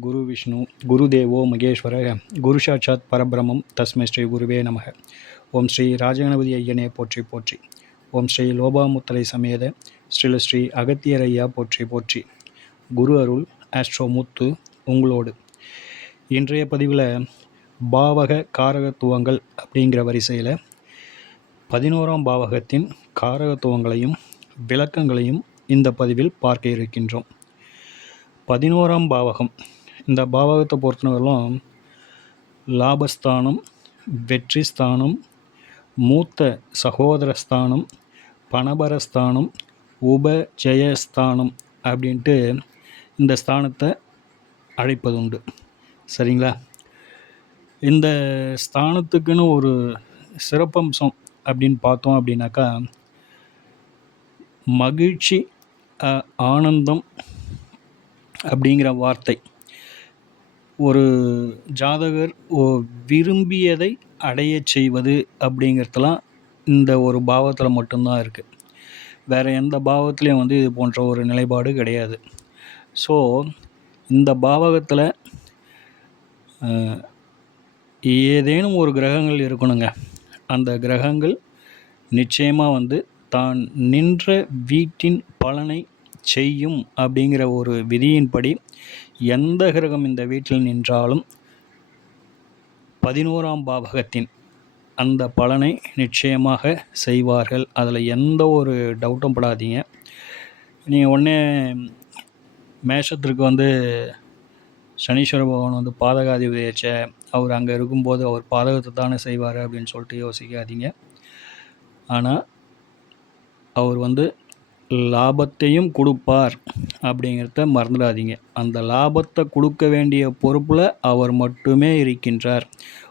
குரு விஷ்ணு குரு தேவோ மகேஸ்வர குரு சாட்சாத் பரபிரமம் தஸ்மை ஸ்ரீ குருவே நமக. ஓம் ஸ்ரீ ராஜகணபதி ஐயனே போற்றி போற்றி. ஓம் ஸ்ரீ லோபாமுத்தலை சமேத ஸ்ரீல ஸ்ரீ அகத்தியர் ஐயா போற்றி போற்றி. குரு அருள் ஆஸ்ட்ரோ முத்து உங்களோடு. இன்றைய பதிவில் பாவக காரகத்துவங்கள் அப்படிங்கிற வரிசையில் பதினோராம் பாவகத்தின் காரகத்துவங்களையும் விளக்கங்களையும் இந்த பதிவில் பார்க்க இருக்கின்றோம். பதினோராம் பாவகம் இந்த பாவகத்தை பொறுத்தவரையிலும் லாபஸ்தானம் வெற்றி ஸ்தானம் மூத்த சகோதரஸ்தானம் பணபரஸ்தானம் உபஜயஸ்தானம் அப்படின்ட்டு இந்த ஸ்தானத்தை அழைப்பது உண்டு சரிங்களா? இந்த ஸ்தானத்துக்குன்னு ஒரு சிறப்பம்சம் அப்படின்னு பார்த்தோம் அப்படின்னாக்கா மகிழ்ச்சி ஆனந்தம் அப்படிங்கிற வார்த்தை. ஒரு ஜாதகர் ஓ விரும்பியதை அடையச் செய்வது அப்படிங்கிறதுலாம் இந்த ஒரு பாவத்தில் மட்டும்தான் இருக்குது வேறு எந்த பாவத்துலேயும் வந்து இது போன்ற ஒரு நிலைப்பாடு கிடையாது. ஸோ இந்த பாவகத்தில் ஏதேனும் ஒரு கிரகங்கள் இருக்கணுங்க. அந்த கிரகங்கள் நிச்சயமாக வந்து தான் நின்ற வீட்டின் பலனை செய்யும் அப்படிங்கிற ஒரு விதியின்படி எந்த கிரகம் இந்த வீட்டில் நின்றாலும் பதினோராம் பாவகத்தின் அந்த பலனை நிச்சயமாக செய்வார்கள். அதில் எந்த ஒரு டவுட்டும் படாதீங்க. நீங்கள் உடனே மேஷத்திற்கு வந்து சனீஸ்வர பகவான் வந்து பாதகாதிபதியாச்ச அவர் அங்கே இருக்கும்போது அவர் பாதகத்தை தானே செய்வார் அப்படின்னு சொல்லிட்டு யோசிக்காதீங்க. ஆனால் அவர் வந்து லாபத்தையும் கொடுப்பார் அப்படிங்கிறத மறந்துடாதீங்க. அந்த லாபத்தை கொடுக்க வேண்டிய பொறுப்பில் அவர் மட்டுமே இருக்கின்றார்.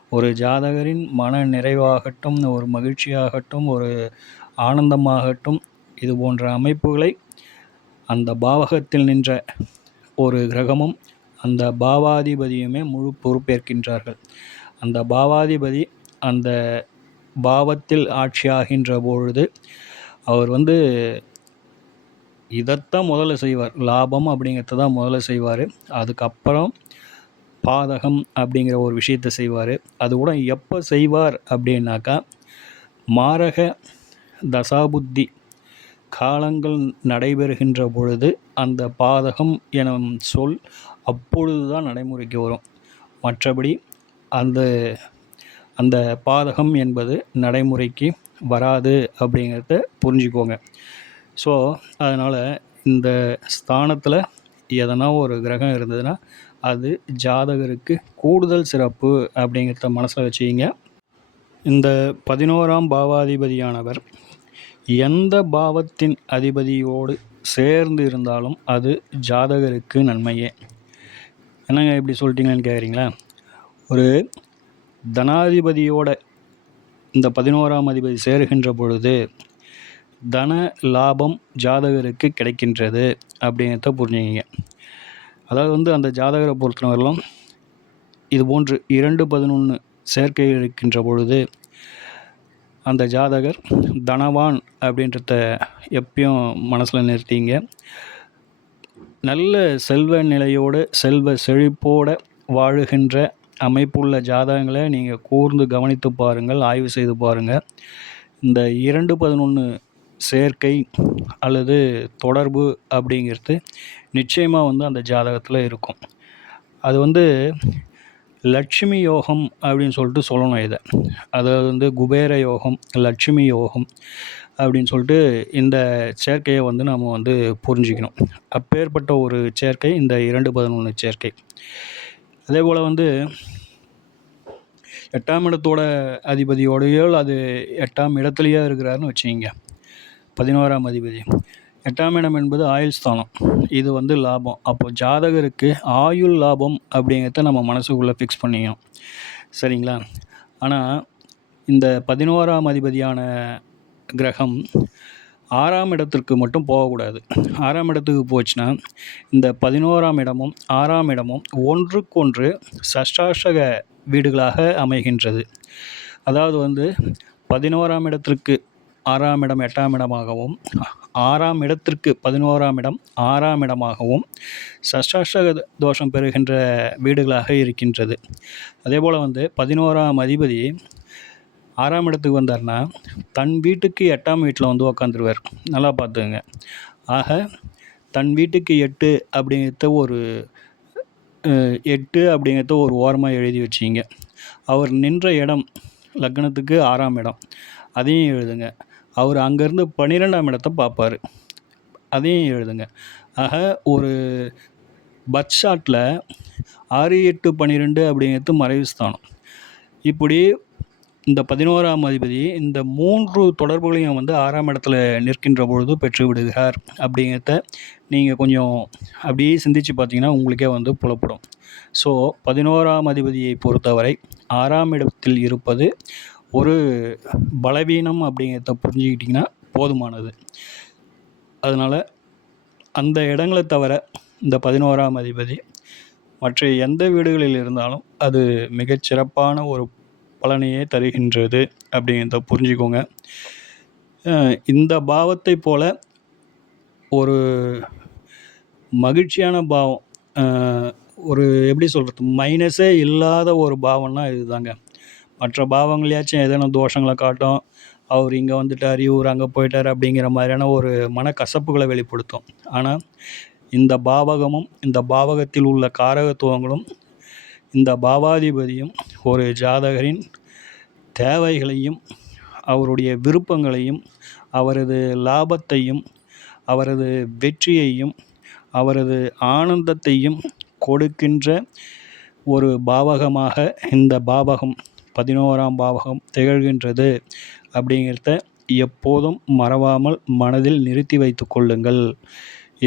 ஒரு ஜாதகரின் மன நிறைவாகட்டும் ஒரு மகிழ்ச்சியாகட்டும் ஒரு ஆனந்தமாகட்டும் இது போன்ற அமைப்புகளை அந்த பாவகத்தில் நின்ற ஒரு கிரகமும் அந்த பாவாதிபதியுமே முழு பொறுப்பேற்கின்றார்கள். அந்த பாவாதிபதி அந்த பாவத்தில் ஆட்சியாகின்ற பொழுது அவர் வந்து இதைத்தான் முதல்ல செய்வார். லாபம் அப்படிங்கிறத தான் முதல்ல செய்வார். அதுக்கப்புறம் பாதகம் அப்படிங்கிற ஒரு விஷயத்தை செய்வார். அது கூட எப்போ செய்வார் அப்படின்னாக்கா மாரக தசாபுத்தி காலங்கள் நடைபெறுகின்ற பொழுது அந்த பாதகம் எனும் சொல் அப்பொழுது தான் நடைமுறைக்கு வரும். மற்றபடி அந்த அந்த பாதகம் என்பது நடைமுறைக்கு வராது அப்படிங்கிறத புரிஞ்சுக்கோங்க. ஸோ அதனால் இந்த ஸ்தானத்தில் எதனா ஒரு கிரகம் இருந்ததுன்னா அது ஜாதகருக்கு கூடுதல் சிறப்பு அப்படிங்கிறத மனசில் வச்சுக்கிங்க. இந்த பதினோராம் பாவாதிபதியானவர் எந்த பாவத்தின் அதிபதியோடு சேர்ந்து இருந்தாலும் அது ஜாதகருக்கு நன்மையே. என்னங்க இப்படி சொல்லிட்டீங்கன்னு கேட்குறீங்களா ஒரு தனாதிபதியோட இந்த பதினோராம் அதிபதி சேருகின்ற பொழுது தன லாபம் ஜாதகருக்கு கிடைக்கின்றது அப்படிங்கிறத புரிஞ்சுக்கிங்க. அதாவது வந்து அந்த ஜாதகரை பொறுத்தவரையிலும் இது போன்று இரண்டு பதினொன்று சேர்க்கை இருக்கின்ற பொழுது அந்த ஜாதகர் தனவான் அப்படின்றத எப்பயும் மனசில் நிறுத்திங்க. நல்ல செல்வ நிலையோடு செல்வ செழிப்போடு வாழுகின்ற அமைப்புள்ள ஜாதகங்களை நீங்கள் கூர்ந்து கவனித்து பாருங்கள் ஆய்வு செய்து பாருங்கள் இந்த இரண்டு பதினொன்று சேர்க்கை அல்லது தொடர்பு அப்படிங்கிறது நிச்சயமாக வந்து அந்த ஜாதகத்தில் இருக்கும். அது வந்து லட்சுமி யோகம் அப்படின்னு சொல்லிட்டு சொல்லணும் இதை. அதாவது வந்து குபேர யோகம் லட்சுமி யோகம் அப்படின்னு சொல்லிட்டு இந்த சேர்க்கையை வந்து நம்ம வந்து புரிஞ்சுக்கணும். அப்பேற்பட்ட ஒரு சேர்க்கை இந்த இரண்டு பதினொன்று சேர்க்கை. அதே போல் வந்து எட்டாம் இடத்தோட அதிபதியோடையோ அது எட்டாம் இடத்துலையோ இருக்கிறாருன்னு வச்சுக்கிங்க. பதினோராம் அதிபதி. எட்டாம் இடம் என்பது ஆயுள் ஸ்தானம். இது வந்து லாபம். அப்போது ஜாதகருக்கு ஆயுள் லாபம் அப்படிங்கிறத நம்ம மனசுக்குள்ளே ஃபிக்ஸ் பண்ணிக்கணும். சரிங்களா? ஆனால் இந்த பதினோராம் அதிபதியான கிரகம் ஆறாம் இடத்திற்கு மட்டும் போகக்கூடாது. ஆறாம் இடத்துக்கு போச்சுன்னா இந்த பதினோராம் இடமும் ஆறாம் இடமும் ஒன்றுக்கொன்று சஷ்டாஷக வீடுகளாக அமைகின்றது. அதாவது வந்து பதினோராம் இடத்திற்கு ஆறாம் இடம் எட்டாம் இடமாகவும் ஆறாம் இடத்திற்கு பதினோராம் இடம் ஆறாம் இடமாகவும் சஷ்டாஷ்டக தோஷம் பெறுகின்ற வீடுகளாக இருக்கின்றது. அதே போல் வந்து பதினோராம் அதிபதி ஆறாம் இடத்துக்கு வந்தார்னா தன் வீட்டுக்கு எட்டாம் வீட்டில் வந்து உக்காந்துருவார். நல்லா பார்த்துக்கங்க. ஆக தன் வீட்டுக்கு எட்டு அப்படிங்கிறத ஒரு எட்டு அப்படிங்கிறத ஒரு ஓரமாக எழுதி வச்சிங்க அவர் நின்ற இடம் லக்னத்துக்கு ஆறாம் இடம். அதையும் எழுதுங்க. அவர் அங்கேருந்து பன்னிரெண்டாம் இடத்த பார்ப்பார். அதையும் எழுதுங்க. ஆக ஒரு பர்த் ஷாட்டில் ஆறு எட்டு பன்னிரெண்டு அப்படிங்கிறது மறைவு ஸ்தானம். இப்படி இந்த பதினோராம் அதிபதி இந்த மூன்று தொடர்புகளையும் வந்து ஆறாம் இடத்துல நிற்கின்ற பொழுது பெற்று விடுகிறார் அப்படிங்கிறத நீங்கள் கொஞ்சம் அப்படியே சிந்திச்சு பார்த்தீங்கன்னா உங்களுக்கே வந்து புலப்படும். ஸோ பதினோராம் அதிபதியை பொறுத்தவரை ஆறாம் இடத்தில் இருப்பது ஒரு பலவீனம் அப்படிங்கிறத புரிஞ்சுக்கிட்டிங்கன்னா போதுமானது. அதனால் அந்த இடங்களை தவிர இந்த பதினோராம் அதிபதி மற்ற எந்த வீடுகளில் இருந்தாலும் அது மிகச்சிறப்பான ஒரு பலனையே தருகின்றது அப்படிங்கிறத புரிஞ்சுக்கோங்க. இந்த பாவத்தை போல ஒரு மகிழ்ச்சியான பாவம் ஒரு எப்படி சொல்கிறது மைனஸே இல்லாத ஒரு பாவம்னா இதுதாங்க. மற்ற பாவங்களையாச்சும் எதனா தோஷங்களை காட்டும். அவர் இங்கே வந்துட்டார் இவர் அங்கே போயிட்டார் அப்படிங்கிற மாதிரியான ஒரு மனக்கசப்புகளை வெளிப்படுத்தும். ஆனால் இந்த பாவகமும் இந்த பாவகத்தில் உள்ள காரகத்துவங்களும் இந்த பாவாதிபதியும் ஒரு ஜாதகரின் தேவைகளையும் அவருடைய விருப்பங்களையும் அவரது லாபத்தையும் அவரது வெற்றியையும் அவரது ஆனந்தத்தையும் கொடுக்கின்ற ஒரு பாவகமாக இந்த பாவகம் பதினோராம் பாவகம் திகழ்கின்றது அப்படிங்கிறத எப்போதும் மறவாமல் மனதில் நிறுத்தி வைத்து கொள்ளுங்கள்.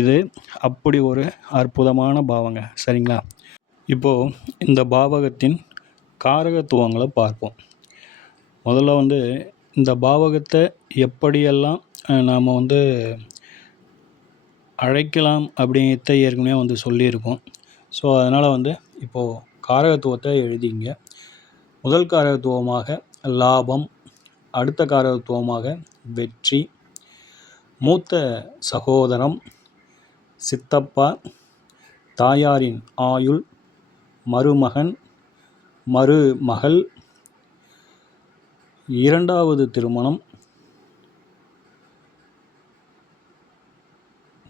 இது அப்படி ஒரு அற்புதமான பாவங்க. சரிங்களா? இப்போது இந்த பாவகத்தின் காரகத்துவங்களை பார்ப்போம். முதல்ல வந்து இந்த பாவகத்தை எப்படியெல்லாம் நாம் வந்து அழைக்கலாம் அப்படிங்கிறத ஏற்கனவே வந்து சொல்லியிருக்கோம். ஸோ அதனால் வந்து இப்போது காரகத்துவத்தை எழுதிங்க. முதல் காரகத்துவமாக லாபம் அடுத்த காரகத்துவமாக வெற்றி மூத்த சகோதரம் சித்தப்பா தாயாரின் ஆயுள் மருமகன் மருமகள் இரண்டாவது திருமணம்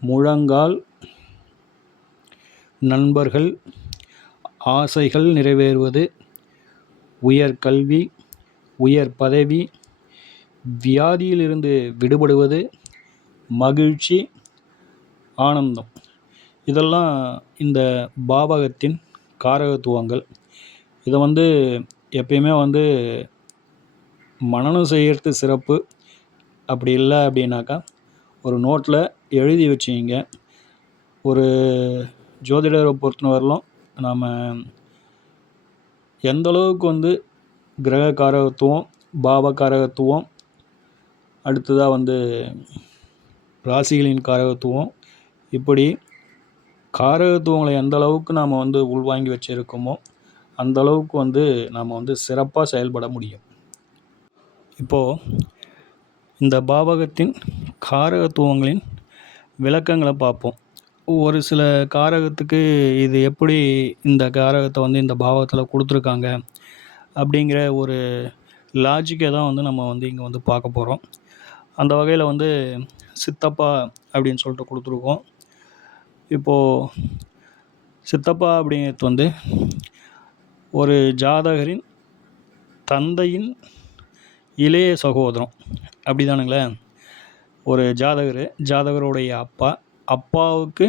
முழங்கால் நண்பர்கள் ஆசைகள் நிறைவேறுவது உயர் கல்வி உயர் பதவி வியாதியிலிருந்து விடுபடுவது மகிழ்ச்சி ஆனந்தம். இதெல்லாம் இந்த பாவகத்தின் காரகத்துவங்கள். இதை வந்து எப்பயுமே வந்து மனநம் செய்கிறது சிறப்பு. அப்படி இல்லை அப்படின்னாக்கா ஒரு நோட்டில் எழுதி வச்சுக்கிங்க. ஒரு ஜோதிடரை பொறுத்தவரையிலும் நாம் எந்த அளவுக்கு வந்து கிரக காரகத்துவம் பாவ காரகத்துவம் அடுத்ததாக வந்து ராசிகளின் காரகத்துவம் இப்படி காரகத்துவங்களை எந்த அளவுக்கு நாம் வந்து உள்வாங்கி வச்சுருக்கோமோ அந்த அளவுக்கு வந்து நாம் வந்து சிறப்பாக செயல்பட முடியும். இப்போது இந்த பாவகத்தின் காரகத்துவங்களின் விளக்கங்களை பார்ப்போம். ஒரு சில காரகத்துக்கு இது எப்படி இந்த காரகத்தை வந்து இந்த பாவத்தில் கொடுத்துருக்காங்க அப்படிங்கிற ஒரு லாஜிக்கை தான் வந்து நம்ம வந்து இங்கே வந்து பார்க்க போகிறோம் அந்த வகையில் வந்து சித்தப்பா அப்படின்னு சொல்லிட்டு கொடுத்துருக்கோம். இப்போது சித்தப்பா அப்படிங்கிறது வந்து ஒரு ஜாதகரின் தந்தையின் இளைய சகோதரம் அப்படிதானுங்களே? ஒரு ஜாதகர் ஜாதகருடைய அப்பா. அப்பாவுக்கு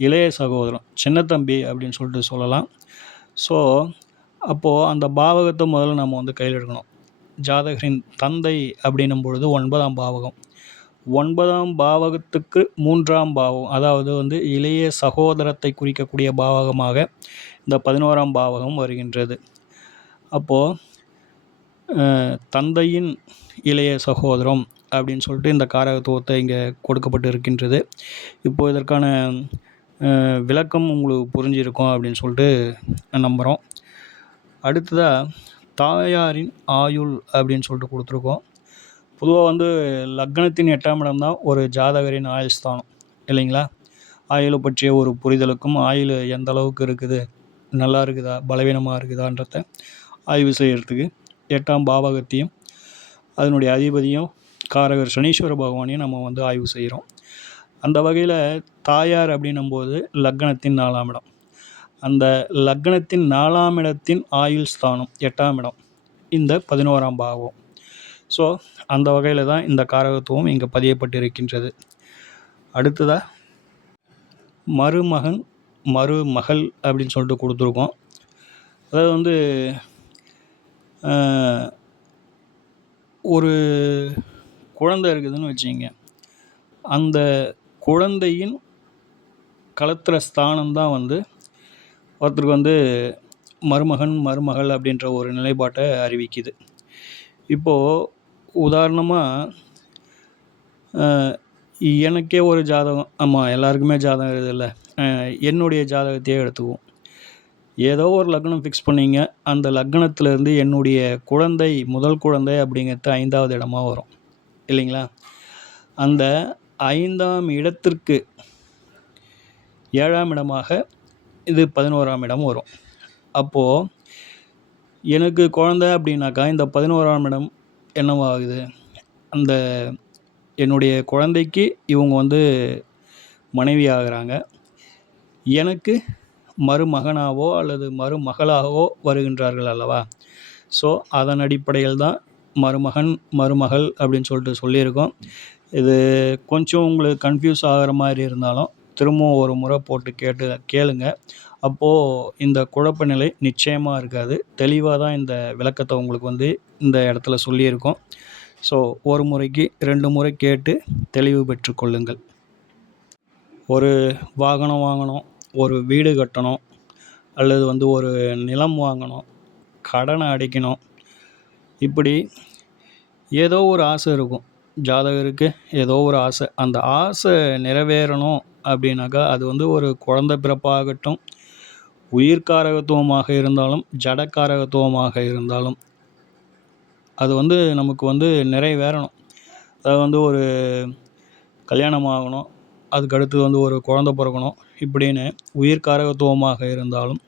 இளைய சகோதரம் சின்ன தம்பி அப்படின்னு சொல்லிட்டு சொல்லலாம். ஸோ அப்போது அந்த பாவகத்தை முதல்ல நம்ம வந்து கையில் எடுக்கணும். ஜாதகரின் தந்தை அப்படின்னும் பொழுது ஒன்பதாம் பாவகம். ஒன்பதாம் பாவகத்துக்கு மூன்றாம் பாவம் அதாவது வந்து இளைய சகோதரத்தை குறிக்கக்கூடிய பாவகமாக இந்த பதினோராம் பாவகம் வருகின்றது. அப்போது தந்தையின் இளைய சகோதரம் அப்படின்னு சொல்லிட்டு இந்த காரகத்துவத்தை இங்கே கொடுக்கப்பட்டு இருக்கின்றது. இப்போ இதற்கான விளக்கம் உங்களுக்கு புரிஞ்சிருக்கும் அப்படின்னு சொல்லிட்டு நம்புகிறோம் அடுத்ததாக தாயாரின் ஆயுள் அப்படின்னு சொல்லிட்டு கொடுத்துருக்கோம். பொதுவாக வந்து லக்னத்தின் எட்டாம் இடம் தான் ஒரு ஜாதகரின் ஆயுள் ஸ்தானம் இல்லைங்களா? ஆயுளை பற்றிய ஒரு புரிதலுக்கும் ஆயுள் எந்த அளவுக்கு இருக்குது நல்லா இருக்குதா பலவீனமாக இருக்குதான்றத ஆய்வு செய்கிறதுக்கு எட்டாம் பாவகத்தையும் அதனுடைய அதிபதியும் காரகர் சனீஸ்வர பகவானையும் நம்ம வந்து ஆய்வு செய்கிறோம். அந்த வகையில் தாயார் அப்படின்னும்போது லக்னத்தின் நாலாம் இடம். அந்த லக்னத்தின் நாலாம் இடத்தின் ஆயுள் ஸ்தானம் எட்டாம் இடம். இந்த பதினோராம் பாவம். ஸோ அந்த வகையில் தான் இந்த காரகத்துவம் இங்கே பதியப்பட்டிருக்கின்றது. அடுத்ததாக மருமகன் மருமகள் அப்படின்னு சொல்லிட்டு கொடுத்துருக்கோம். அதாவது வந்து ஒரு குழந்தை இருக்குதுன்னு வச்சுங்க அந்த குழந்தையின் கலத்திர ஸ்தானம் தான் வந்து ஒருத்தருக்கு வந்து மருமகன் மருமகள் அப்படின்ற ஒரு நிலைப்பாட்டை அறிவிக்குது. இப்போது உதாரணமாக எனக்கே ஒரு ஜாதகம் ஆமாம் எல்லாருக்குமே ஜாதகம் இருக்குதுல்ல. என்னுடைய ஜாதகத்தையே எடுத்துக்குவோம். ஏதோ ஒரு லக்னம் ஃபிக்ஸ் பண்ணிங்க அந்த லக்னத்திலேருந்து என்னுடைய குழந்தை முதல் குழந்தை அப்படிங்கிறது ஐந்தாவது இடமா வரும். இல்லைங்களா? அந்த ஐந்தாம் இடத்திற்கு ஏழாம் இடமாக இது பதினோராம் இடம் வரும். அப்போது எனக்கு குழந்தை அப்படின்னாக்கா இந்த பதினோராம் இடம் என்னவாகுது? அந்த என்னுடைய குழந்தைக்கு இவங்க வந்து மனைவி ஆகிறாங்க எனக்கு மருமகனாவோ அல்லது மருமகளாகவோ வருகின்றார்கள் அல்லவா? ஸோ அதன் அடிப்படையில் தான் மருமகன் மருமகள் அப்படின்னு சொல்லிட்டு சொல்லியிருக்கோம். இது கொஞ்சம் உங்களுக்கு கன்ஃபியூஸ் ஆகிற மாதிரி இருந்தாலும் திரும்பவும் ஒரு முறை போட்டு கேட்டு கேளுங்க. அப்போது இந்த குழப்ப நிலை நிச்சயமாக இருக்காது. தெளிவாக தான் இந்த விளக்கத்தை உங்களுக்கு வந்து இந்த இடத்துல சொல்லியிருக்கோம். ஸோ ஒரு முறைக்கு ரெண்டு முறை கேட்டு தெளிவு பெற்றுக்கொள்ளுங்கள் ஒரு வாகனம் வாங்கணும் ஒரு வீடு கட்டணும் அல்லது வந்து ஒரு நிலம் வாங்கணும் கடனை அடைக்கணும் இப்படி ஏதோ ஒரு ஆசை இருக்கும். ஜாதகருக்கு ஏதோ ஒரு ஆசை. அந்த ஆசை நிறைவேறணும் அப்படின்னாக்கா அது வந்து ஒரு குழந்த பிறப்பாகட்டும் உயிர்காரகத்துவமாக இருந்தாலும் ஜடக்காரகத்துவமாக இருந்தாலும் அது வந்து நமக்கு வந்து நிறைவேறணும். அதாவது வந்து ஒரு கல்யாணம் ஆகணும் அதுக்கடுத்து வந்து ஒரு குழந்த பிறக்கணும் இப்படின்னு உயிர்காரகத்துவமாக இருந்தாலும்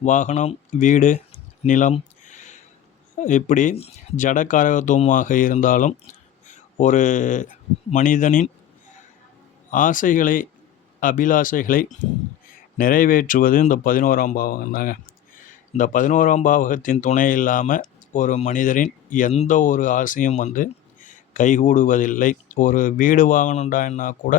வாகனம் வீடு நிலம் இப்படி ஜடக்காரகத்துவமாக இருந்தாலும் ஒரு மனிதனின் ஆசைகளை அபிலாசைகளை நிறைவேற்றுவது இந்த பதினோராம் பாவகம் தாங்க. இந்த பதினோராம் பாவகத்தின் துணை இல்லாமல் ஒரு மனிதரின் எந்த ஒரு ஆசையும் வந்து கைகூடுவதில்லை. ஒரு வீடு வாங்கணுண்டான்னா கூட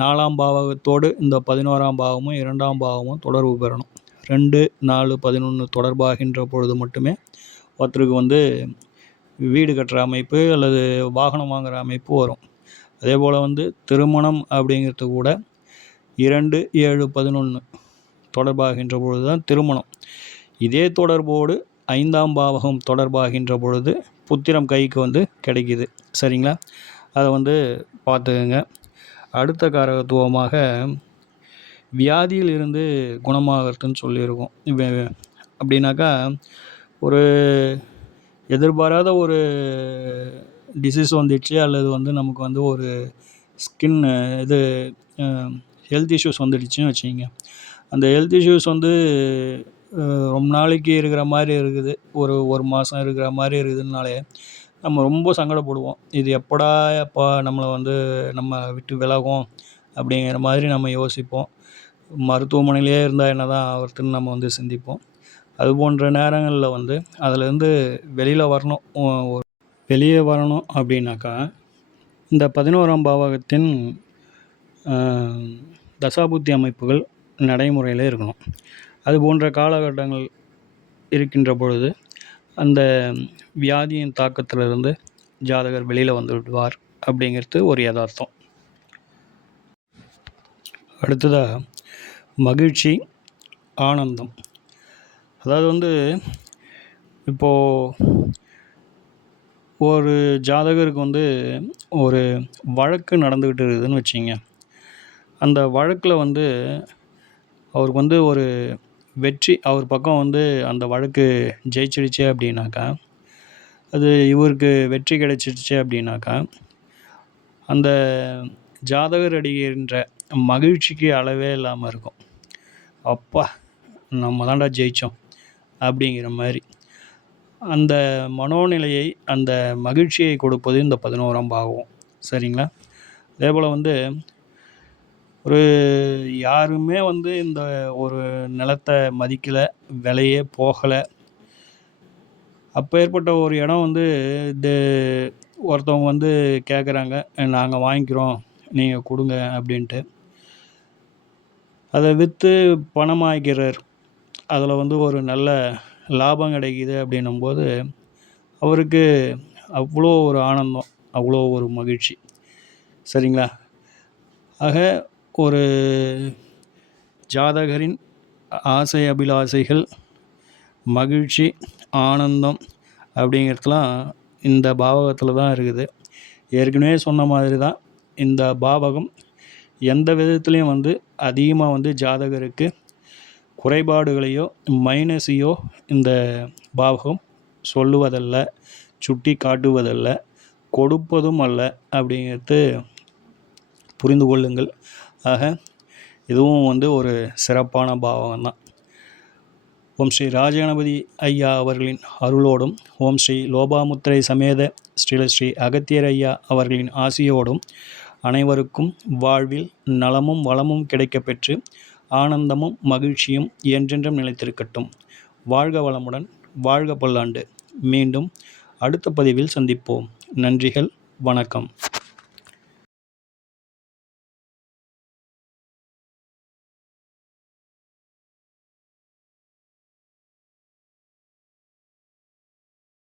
நாலாம் பாவகத்தோடு இந்த பதினோராம் பாவமும் இரண்டாம் பாவமும் தொடர்பு பெறணும். ரெண்டு நாலு பதினொன்று தொடர்பாகின்ற பொழுது மட்டுமே ஒருத்தருக்கு வந்து வீடு கட்டுற அமைப்பு அல்லது வாகனம் வாங்குகிற அமைப்பு வரும். அதே போல் வந்து திருமணம் அப்படிங்கிறது கூட இரண்டு ஏழு பதினொன்று தொடர்பாகின்ற பொழுது தான் திருமணம். இதே தொடர்போடு ஐந்தாம் பாவகம் தொடர்பாகின்ற பொழுது புத்திரம் கைக்கு வந்து கிடைக்கிது. சரிங்களா? அதை வந்து பார்த்துக்கங்க. அடுத்த காரகத்துவமாக வியாதியில் இருந்து குணமாகறதுன்னு சொல்லியிருக்கோம். அப்படின்னாக்கா ஒரு எதிர்பாராத ஒரு டிசீஸ் வந்துடுச்சு அல்லது வந்து நமக்கு வந்து ஒரு ஸ்கின் இது ஹெல்த் இஷ்யூஸ் வந்துடுச்சுன்னு வச்சுக்கிங்க. அந்த ஹெல்த் இஷ்யூஸ் வந்து ரொம்ப நாளைக்கு இருக்கிற மாதிரி இருக்குது. ஒரு ஒரு மாதம் இருக்கிற மாதிரி இருக்குதுனாலே நம்ம ரொம்ப சங்கடப்படுவோம். இது எப்படா எப்போ நம்மளை வந்து நம்ம விட்டு விலகும் அப்படிங்கிற மாதிரி நம்ம யோசிப்போம். மருத்துவமனையிலே இருந்தால் என்ன தான் ஆகிறதுன்னு நம்ம வந்து சிந்திப்போம். அது போன்ற நேரங்களில் வந்து அதுலேருந்து வெளியில் வரணும். வெளியே வரணும் அப்படின்னாக்கா இந்த பதினோராம் பாவகத்தின் தசாபுத்தி அமைப்புகள் நடைமுறையில் இருக்கணும். அது போன்ற காலகட்டங்கள் இருக்கின்ற பொழுது அந்த வியாதியின் தாக்கத்திலிருந்து ஜாதகர் வெளியில் வந்து விடுவார் அப்படிங்கிறது ஒரு யதார்த்தம். அடுத்ததாக மகிழ்ச்சி ஆனந்தம். அதாவது வந்து இப்போது ஒரு ஜாதகருக்கு வந்து ஒரு வழக்கு நடந்துக்கிட்டு இருக்குதுன்னு வச்சிங்க. அந்த வழக்கில் வந்து அவருக்கு வந்து ஒரு வெற்றி அவர் பக்கம் வந்து அந்த வழக்கு ஜெயிச்சிடுச்சு அப்படின்னாக்கா அது இவருக்கு வெற்றி கிடைச்சிடுச்சு அப்படின்னாக்கா அந்த ஜாதகர் அடிகின்ற மகிழ்ச்சிக்கு அளவே இல்லாமல் இருக்கும். அப்பா நம்ம தான்டா ஜெயித்தோம் அப்படிங்கிற மாதிரி. அந்த மனோநிலையை அந்த மகிழ்ச்சியை கொடுப்பது இந்த பதினோராம் பாவம் சரிங்களா? அதே போல் வந்து ஒரு யாருமே வந்து இந்த ஒரு நிலத்தை மதிக்கலை விலையே போகலை. அப்போ ஏற்பட்ட ஒரு இடம் வந்து இது ஒருத்தவங்க வந்து கேட்குறாங்க நாங்கள் வாங்கிக்கிறோம் நீங்கள் கொடுங்க அப்படின்ட்டு. அதை விற்று பணமாக்கிறார். அதில் வந்து ஒரு நல்ல லாபம் கிடைக்கிது அப்படின்னும்போது அவருக்கு அவ்வளோ ஒரு ஆனந்தம் அவ்வளோ ஒரு மகிழ்ச்சி. சரிங்களா? ஆக ஒரு ஜாதகரின் ஆசை அபிலாசைகள் மகிழ்ச்சி ஆனந்தம் அப்படிங்கிறதுலாம் இந்த பாவகத்தில் தான் இருக்குது. ஏற்கனவே சொன்ன மாதிரி தான் இந்த பாவகம் எந்த விதத்துலேயும் வந்து அதிகமாக வந்து ஜாதகருக்கு குறைபாடுகளையோ மைனஸையோ இந்த பாவகம் சொல்லுவதல்ல சுட்டி காட்டுவதல்ல கொடுப்பதும் அல்ல அப்படிங்கிறது புரிந்து கொள்ளுங்கள். ஆக இதுவும் வந்து ஒரு சிறப்பான பாவகம் தான் ஓம் ஸ்ரீ ராஜகணபதி ஐயா அவர்களின் அருளோடும் ஓம் ஸ்ரீ லோபாமுத்திரை சமேத ஸ்ரீல ஸ்ரீ அகத்தியர் ஐயா அவர்களின் ஆசியோடும் அனைவருக்கும் வாழ்வில் நலமும் வளமும் கிடைக்கப்பெற்று ஆனந்தமும் மகிழ்ச்சியும் என்றென்றும் நிலைத்திருக்கட்டும். வாழ்க வளமுடன் வாழ்க பல்லாண்டு. மீண்டும் அடுத்த பதிவில் சந்திப்போம். நன்றிகள் வணக்கம்.